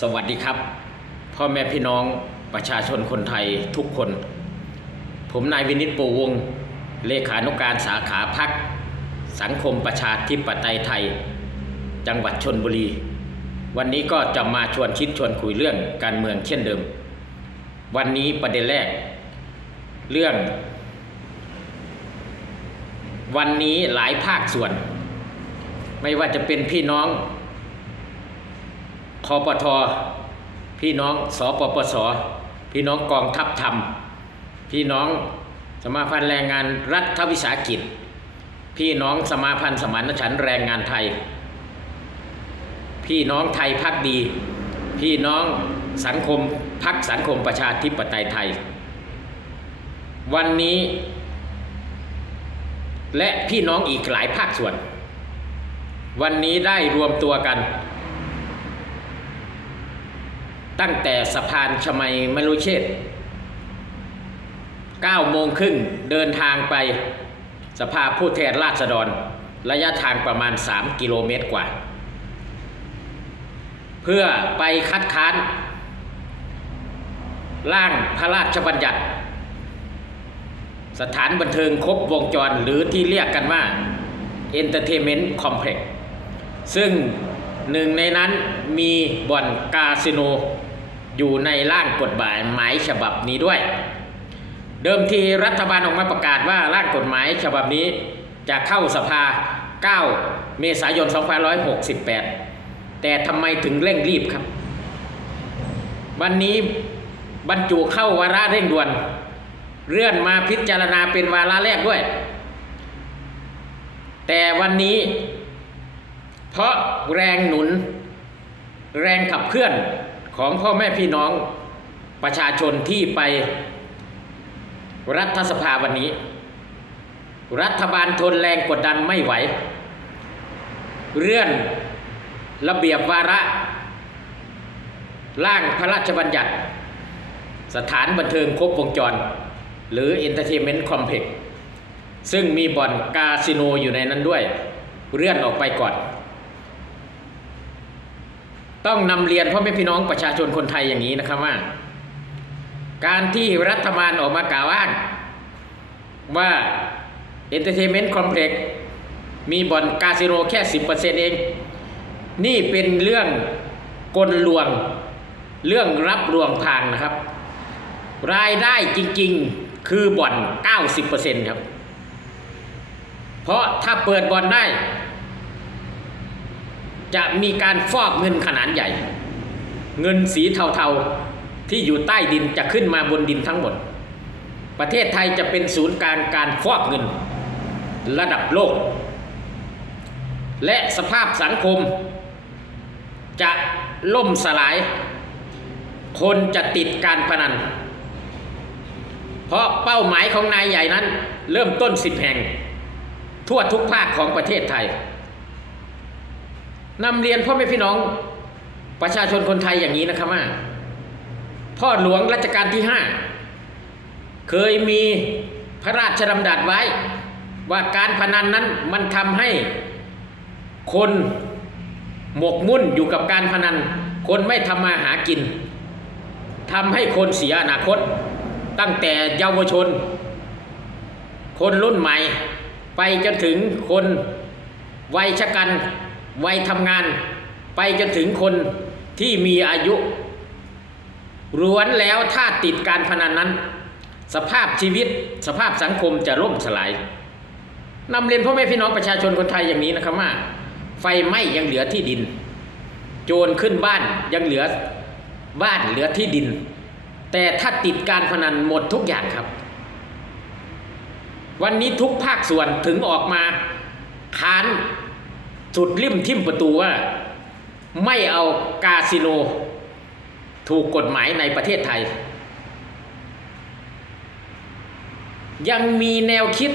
สวัสดีครับ พ่อแม่พี่น้องประชาชนคนไทยทุกคน ผมนายวินิตปูวง เลขานุการสาขาพัก สังคมประชาธิปไตยไทย จังหวัดชนบุรี วันนี้ก็จะมาชวนคิดชวนคุยเรื่องการเมืองเช่นเดิม วันนี้ประเด็นแรก เรื่อง วันนี้หลายภาคส่วน ไม่ว่าจะเป็นพี่น้อง คอปทอพี่น้องสปปส พี่น้องกองทัพธรรม พี่น้องสมาพันธ์แรงงานรัฐวิสาหกิจ พี่น้องสมาพันธ์สมานฉันแรงงานไทย พี่น้องไทยพักดี พี่น้องสังคมพักสังคมประชาธิปไตยไทย วันนี้ และพี่น้องอีกหลายภาคส่วน วันนี้ได้รวมตัวกัน ตั้งแต่สะพานชมัยมรุเชษฐ์9โมงครึ่งเดินทางไปสภาผู้แทนราษฎร ระยะทางประมาณ 3 กิโลเมตรกว่า เพื่อไปคัดค้าน ร่างพระราชบัญญัติ สถานบันเทิงครบวงจรหรือที่เรียกกันว่า Entertainment Complex ซึ่งหนึ่งในนั้นมีบ่อนคาสิโน อยู่ในร่างกฎหมายหมายฉบับนี้ด้วย เดิมทีรัฐบาลออกมาประกาศว่าร่างกฎหมายฉบับนี้จะเข้าสภา 9 เมษายน 2568 แต่ทำไมถึงเร่งรีบครับ วันนี้บรรจุเข้าวาระเร่งด่วน เลื่อนมาพิจารณาเป็นวาระแรกด้วย แต่วันนี้ เพราะแรงหนุน แรงขับเคลื่อน ของพ่อแม่พี่น้องประชาชนที่ไปรัฐสภาวันนี้ รัฐบาลทนแรงกดดันไม่ไหวเลื่อนระเบียบวาระ ร่างพระราชบัญญัติ สถานบันเทิงครบวงจร หรือ Entertainment Complex ซึ่งมีบ่อนคาสิโนอยู่ในนั้นด้วย เลื่อนออกไปก่อน ต้องนำเรียนพ่อแม่พี่น้องประชาชนคนไทยอย่างนี้นะครับว่า การที่รัฐบาลออกมากล่าวอ้างว่า Entertainment Complex มีบ่อนคาสิโนแค่ 10%เอง นี่เป็นเรื่องกลลวง เรื่องรับลวงพางนะครับ รายได้จริงๆคือบ่อน 90%ครับ เพราะถ้าเปิดบ่อนได้ จะมีการฟอกเงินขนาดใหญ่ เงินสีเทาๆที่อยู่ใต้ดินจะขึ้นมาบนดินทั้งหมด ประเทศไทยจะเป็นศูนย์การการฟอกเงินระดับโลก และสภาพสังคม จะล่มสลาย คนจะติดการพนัน เพราะเป้าหมายของนายใหญ่นั้น เริ่มต้นสิบแห่ง ทั่วทุกภาคของประเทศไทย นำเรียนพ่อแม่พี่น้องประชาชนคนไทยอย่างนี้นะครับว่า พ่อหลวงรัชกาลที่ห้าเคยมีพระราชดำรัสไว้ ว่าการพนันนั้นมันทำให้คนหมกมุ่นอยู่กับการพนัน คนไม่ทำมาหากินทำให้คนเสียอนาคต ตั้งแต่เยาวชน คนรุ่นใหม่ ไปจนถึงคนวัยชะกัน วัยทำงานไปจนถึงคนที่มีอายุร้วนแล้วถ้าติดการพนันนั้น สภาพชีวิตสภาพสังคมจะล่มสลายนำเรียนพ่อแม่พี่น้องประชาชนคนไทยอย่างนี้นะครับว่า ไฟไหม้ยังเหลือที่ดิน โจรขึ้นบ้านยังเหลือบ้านเหลือที่ดิน แต่ถ้าติดการพนันหมดทุกอย่างครับ วันนี้ทุกภาคส่วนถึงออกมาค้าน สุดริมทิ่มประตูว่า ไม่เอาคาสิโน ถูกกฎหมายในประเทศไทย ยังมีแนวคิด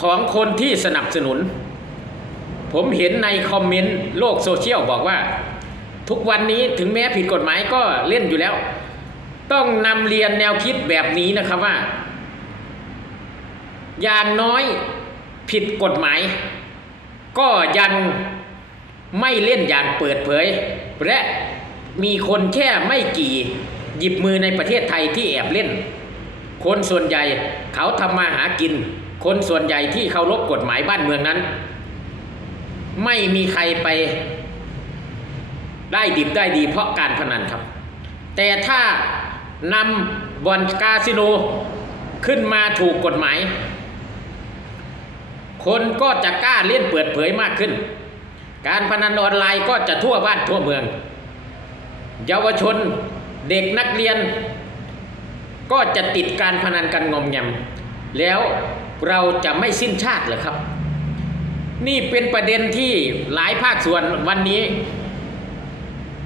ของคนที่สนับสนุน ผมเห็นในคอมเมนต์โลกโซเชียลบอกว่า ทุกวันนี้ถึงแม้ผิดกฎหมายก็เล่นอยู่แล้ว ต้องนำเรียนแนวคิดแบบนี้นะครับว่าอย่างน้อยผิดกฎหมาย ก็ยังไม่เล่นอย่างเปิดเผย และมีคนแค่ไม่กี่หยิบมือในประเทศไทยที่แอบเล่น คนส่วนใหญ่เขาทำมาหากิน คนส่วนใหญ่ที่เคารพกฎหมายบ้านเมืองนั้น ไม่มีใครไป ได้ดิบได้ดีเพราะการพนันครับ แต่ถ้านำบอนคาสิโนขึ้นมาถูกกฎหมาย คนก็จะกล้าเล่นเปิดเผยมากขึ้น การพนันออนไลน์ก็จะทั่วบ้านทั่วเมือง เยาวชนเด็กนักเรียน ก็จะติดการพนันกันงอมแงมแล้วเราจะไม่สิ้นชาติเหรอครับ นี่เป็นประเด็นที่หลายภาคส่วนวันนี้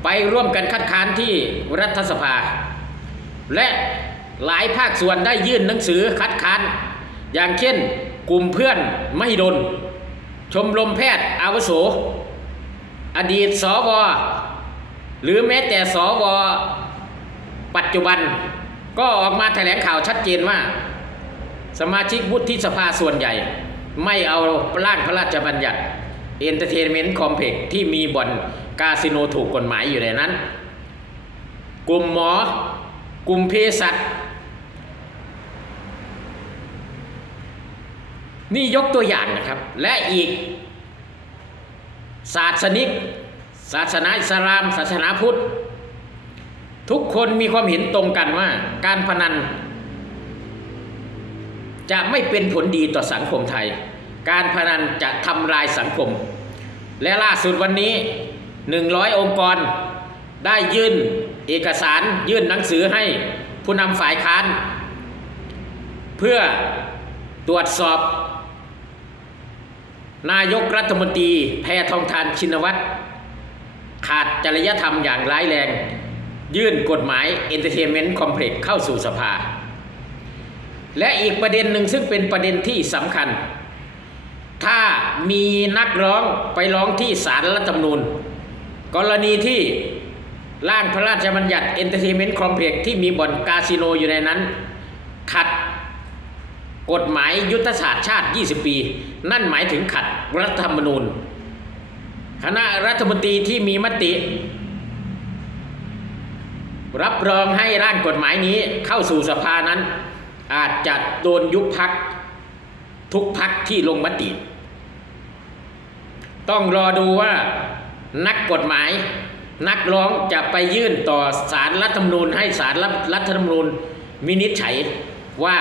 ไปร่วมกันคัดค้านที่รัฐสภา และหลายภาคส่วนได้ยื่นหนังสือคัดค้าน อย่างเช่น กลุ่มเพื่อนมหิดลชมรมแพทย์อาวุโส อดีตสวหรือแม้แต่สวปัจจุบันก็ออกมาแถลงข่าวชัดเจนว่า สมาชิกวุฒิสภาส่วนใหญ่ ไม่เอาร่างพระราชบัญญัติเอนเตอร์เทนเมนต์คอมเพล็กที่มีบ่อนคาสิโนถูกกฎหมายอยู่ในนั้น กลุ่มหมอ กลุ่มเภสัช นี่ยกตัวอย่างนะครับ และอีก ศาสนิก ศาสนาอิสลาม ศาสนาพุทธ ทุกคนมีความเห็นตรงกันว่า การพนัน จะไม่เป็นผลดีต่อสังคมไทย การพนันจะทำลายสังคม และล่าสุดวันนี้ 100 องค์กรได้ยื่นเอกสารยื่นหนังสือให้ผู้นำฝ่ายค้าน เพื่อตรวจสอบ นายกรัฐมนตรีแพทองทานชินวัตร ขาดจริยธรรมอย่างร้ายแรง ยื่นกฎหมาย Entertainment Complex เข้าสู่สภา และอีกประเด็นหนึ่งซึ่งเป็นประเด็นที่สำคัญ ถ้ามีนักร้องไปร้องที่ศาลรัฐธรรมนูญ กรณีที่ร่างพระราชบัญญัติ Entertainment Complex ที่มีบ่อนคาสิโนอยู่ในนั้น ขัด กฎหมายยุทธศาสตร์ชาติ 20 ปี นั่นหมายถึงขัดรัฐธรรมนูญ คณะรัฐมนตรีที่มีมติ รับรองให้ร่างกฎหมายนี้เข้าสู่สภานั้น อาจจะโดนยุบพักทุกพักที่ลงมติ ต้องรอดูว่านักกฎหมายนักร้องจะไปยื่นต่อสารรัฐธรรมนูญให้สารรัฐธรรมนูญวินิจฉัยว่า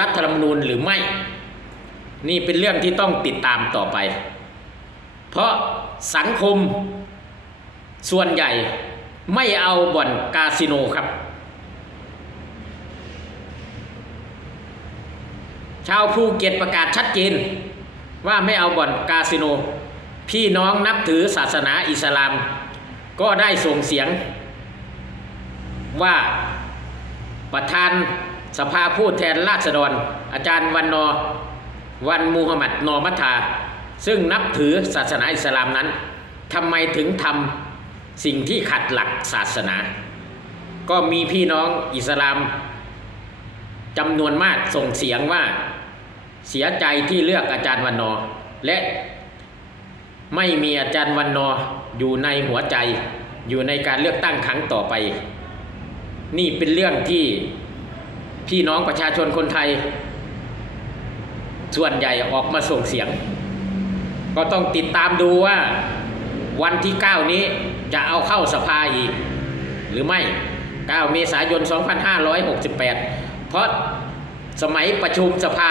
รัฐธรรมนูญหรือไม่ นี่เป็นเรื่องที่ต้องติดตามต่อไป เพราะสังคมส่วนใหญ่ไม่เอาบ่อนคาสิโนครับ ชาวภูเก็ตประกาศชัดเจนว่าไม่เอาบ่อนคาสิโน พี่น้องนับถือศาสนาอิสลาม ก็ได้ส่งเสียงว่าประธาน สภาผู้แทนราษฎร อาจารย์วันนอ วันมูฮัมหมัดนอมัทาซึ่งนับถือศาสนาอิสลามนั้นทำไมถึงทำสิ่งที่ขัดหลักศาสนา ก็มีพี่น้องอิสลามจำนวนมากส่งเสียงว่าเสียใจที่เลือกอาจารย์วันนอ และไม่มีอาจารย์วันนออยู่ในหัวใจ อยู่ในการเลือกตั้งครั้งต่อไป นี่เป็นเรื่องที่ พี่น้องประชาชนคนไทย ส่วนใหญ่ออกมาส่งเสียง ก็ต้องติดตามดูว่าวันที่ 9 นี้จะเอาเข้าสภาอีก หรือไม่ 9 เมษายน 2568 เพราะสมัยประชุมสภา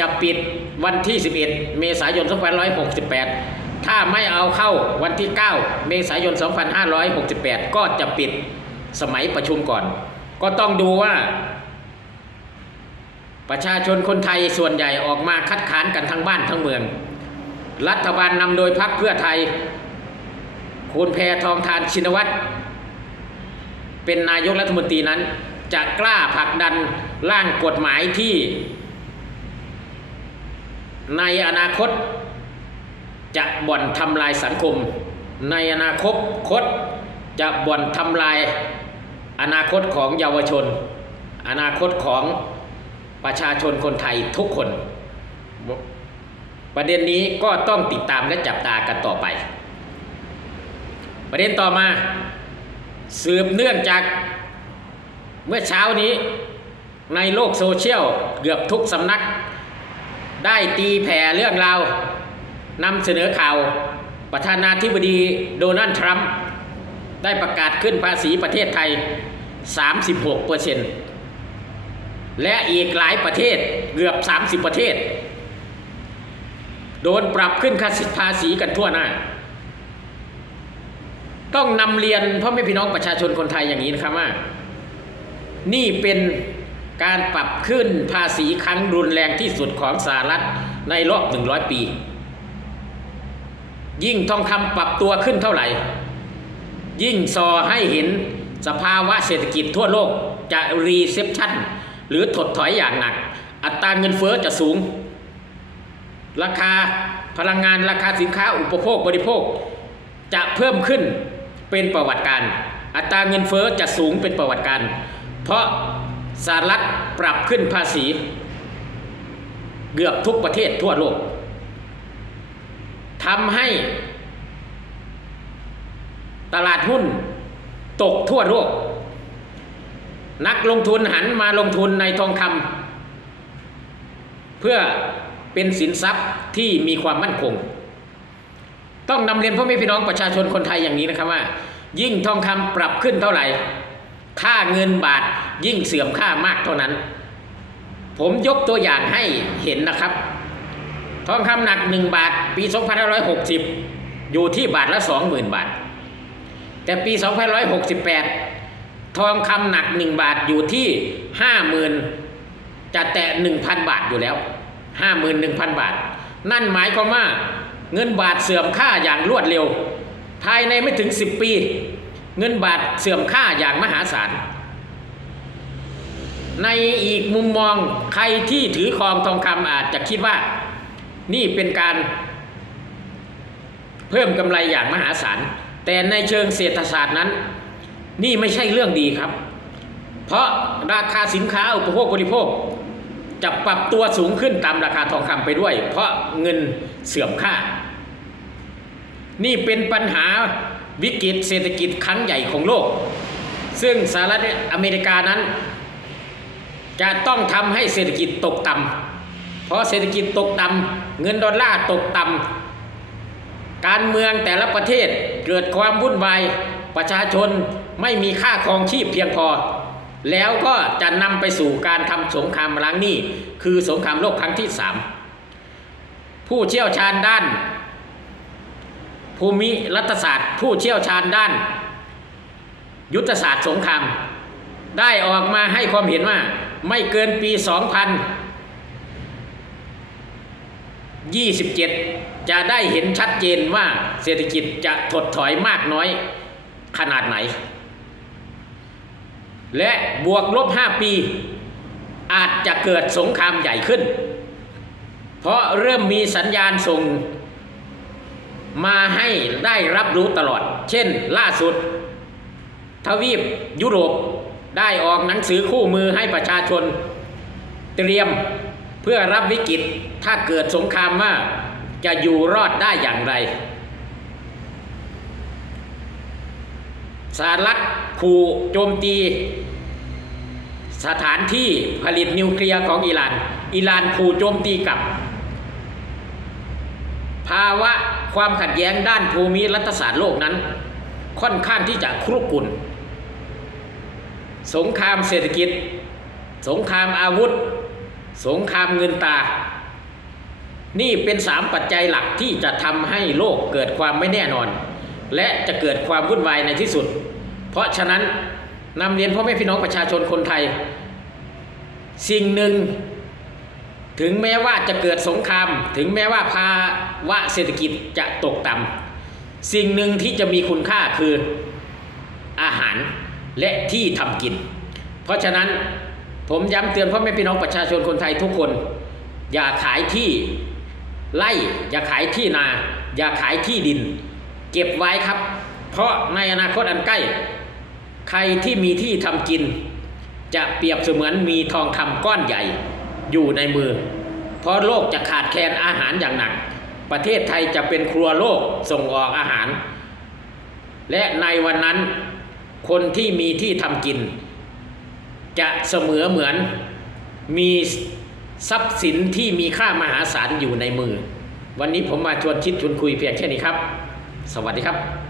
จะปิดวันที่ 11 เมษายน 2568 ถ้าไม่เอาเข้าวันที่ 9 เมษายน 2568 ก็จะปิดสมัยประชุมก่อน ก็ต้องดูว่า ประชาชนคนไทยส่วนใหญ่ออกมาคัดค้านกันทั้งบ้านทั้งเมือง รัฐบาลนำโดยพรรคเพื่อไทย คุณแพทองทานชินวัตร เป็นนายกรัฐมนตรีนั้น จะกล้าผลักดันร่างกฎหมายที่ ในอนาคตจะบ่อนทำลายสังคม ในอนาคตคตจะบ่อนทำลายอนาคตของเยาวชน อนาคตของ ประชาชนคนไทยทุกคน ประเด็นนี้ก็ต้องติดตามและจับตากันต่อไป ประเด็นต่อมาสืบเนื่องจากเมื่อเช้านี้ในโลกโซเชียลเกือบทุกสำนัก ได้ตีแผ่เรื่องราวนำเสนอข่าวประธานาธิบดีโดนัลด์ทรัมป์ได้ประกาศขึ้นภาษีประเทศไทย 36เปอร์เซ็นต์ และอีกหลายประเทศเกือบ 30 ประเทศ โดนปรับขึ้นค่าภาษีกันทั่วหน้า ต้องนำเรียนพ่อแม่พี่น้องประชาชนคนไทยอย่างนี้นะครับว่า นี่เป็นการปรับขึ้นภาษีครั้งรุนแรงที่สุดของสหรัฐในรอบ 100 ปี ยิ่งทองคำปรับตัวขึ้นเท่าไหร่ ยิ่งซอให้เห็นสภาวะเศรษฐกิจทั่วโลกจะรีเซพชัน หรือถดถอยอย่างหนัก อัตราเงินเฟอ้อจะสูง ราคาพลังงานราคาสินค้าอุปโภคบริโภค จะเพิ่มขึ้นเป็นประวัติการ อัตราเงินเฟอ้อจะสูงเป็นประวัติการ เพราะสหรัฐปรับขึ้นภาษีเกือบทุกประเทศทั่วโลกทำให้ตลาดหุ้นตกทั่วโลก นักลงทุนหันมาลงทุนในทองคำเพื่อเป็นสินทรัพย์ที่มีความมั่นคง ต้องนำเรียนพ่อแม่พี่น้องประชาชนคนไทยอย่างนี้นะครับว่า ยิ่งทองคำปรับขึ้นเท่าไหร่ ค่าเงินบาทยิ่งเสื่อมค่ามากเท่านั้น ผมยกตัวอย่างให้เห็นนะครับ ทองคำหนัก 1 บาท ปี 2560 อยู่ที่บาทละ 20,000 บาท แต่ปี 2568 ทองคำหนัก1บาทอยู่ที่50,000จะแตะ1,000บาทอยู่แล้ว51,000บาท นั่นหมายความว่าเงินบาทเสื่อมค่าอย่างรวดเร็ว ภายในไม่ถึง10ปี เงินบาทเสื่อมค่าอย่างมหาศาล ในอีกมุมมองใครที่ถือครองทองคำอาจจะคิดว่า นี่เป็นการ เพิ่มกำไรอย่างมหาศาล แต่ในเชิงเศรษฐศาสตร์นั้น นี่ไม่ใช่เรื่องดีครับ เพราะราคาสินค้าอุปโภคบริโภค จะปรับตัวสูงขึ้นตามราคาทองคำไปด้วย เพราะเงินเสื่อมค่า นี่เป็นปัญหาวิกฤตเศรษฐกิจครั้งใหญ่ของโลก ซึ่งสหรัฐอเมริกานั้น จะต้องทำให้เศรษฐกิจตกต่ำเพราะเศรษฐกิจตกต่ำเงินดอลลาร์ตกต่ำการเมืองแต่ละประเทศเกิดความวุ่นวายประชาชน ไม่มีค่าครองชีพเพียงพอ แล้วก็จะนำไปสู่การทำสงครามล้างหนี้ คือสงครามโลกครั้งที่สามผู้เชี่ยวชาญด้าน ภูมิรัฐศาสตร์ ผู้เชี่ยวชาญด้าน ยุทธศาสตร์สงคราม ได้ออกมาให้ความเห็นว่าไม่เกินปี 2027 จะได้เห็นชัดเจนว่าเศรษฐกิจจะถดถอยมากน้อยขนาดไหน และบวกลบ 5 ปี อาจจะเกิดสงครามใหญ่ขึ้น เพราะเริ่มมีสัญญาณส่งมาให้ได้รับรู้ตลอด เช่นล่าสุด ทวีปยุโรปได้ออกหนังสือคู่มือให้ประชาชน เตรียมเพื่อรับวิกฤตถ้าเกิดสงครามว่าจะอยู่รอดได้อย่างไรสหรัฐขู่โจมตี สถานที่ผลิตนิวเคลียร์ของอิหร่าน อิหร่านขู่โจมตีกลับ ภาวะความขัดแย้งด้านภูมิรัฐศาสตร์โลกนั้น ค่อนข้างที่จะครุกรุ่น สงครามเศรษฐกิจ สงครามอาวุธ สงครามเงินตา นี่เป็นสามปัจจัยหลักที่จะทำให้โลกเกิดความไม่แน่นอน และจะเกิดความวุ่นวายในที่สุด เพราะฉะนั้นนำเรียนพ่อแม่พี่น้องประชาชนคนไทย สิ่งหนึ่ง ถึงแม้ว่าจะเกิดสงคราม ถึงแม้ว่าภาวะเศรษฐกิจจะตกต่ำสิ่งหนึ่งที่จะมีคุณค่าคืออาหารและที่ทำกิน เพราะฉะนั้นผมย้ำเตือนพ่อแม่พี่น้องประชาชนคนไทยทุกคน อย่าขายที่ไร่อย่าขายที่นา อย่าขายที่ดิน เก็บไว้ครับ เพราะในอนาคตอันใกล้ ใครที่มีที่ทำกิน จะเปรียบเสมือนมีทองคำก้อนใหญ่อยู่ในมือ เพราะโลกจะขาดแคลนอาหารอย่างหนัก ประเทศไทยจะเป็นครัวโลกส่งออกอาหาร และในวันนั้นคนที่มีที่ทำกิน จะเสมอเหมือนมีทรัพย์สินที่มีค่ามหาศาลอยู่ในมือ วันนี้ผมมาชวนคิดชวนคุยเพียงแค่นี้ครับ สวัสดีครับ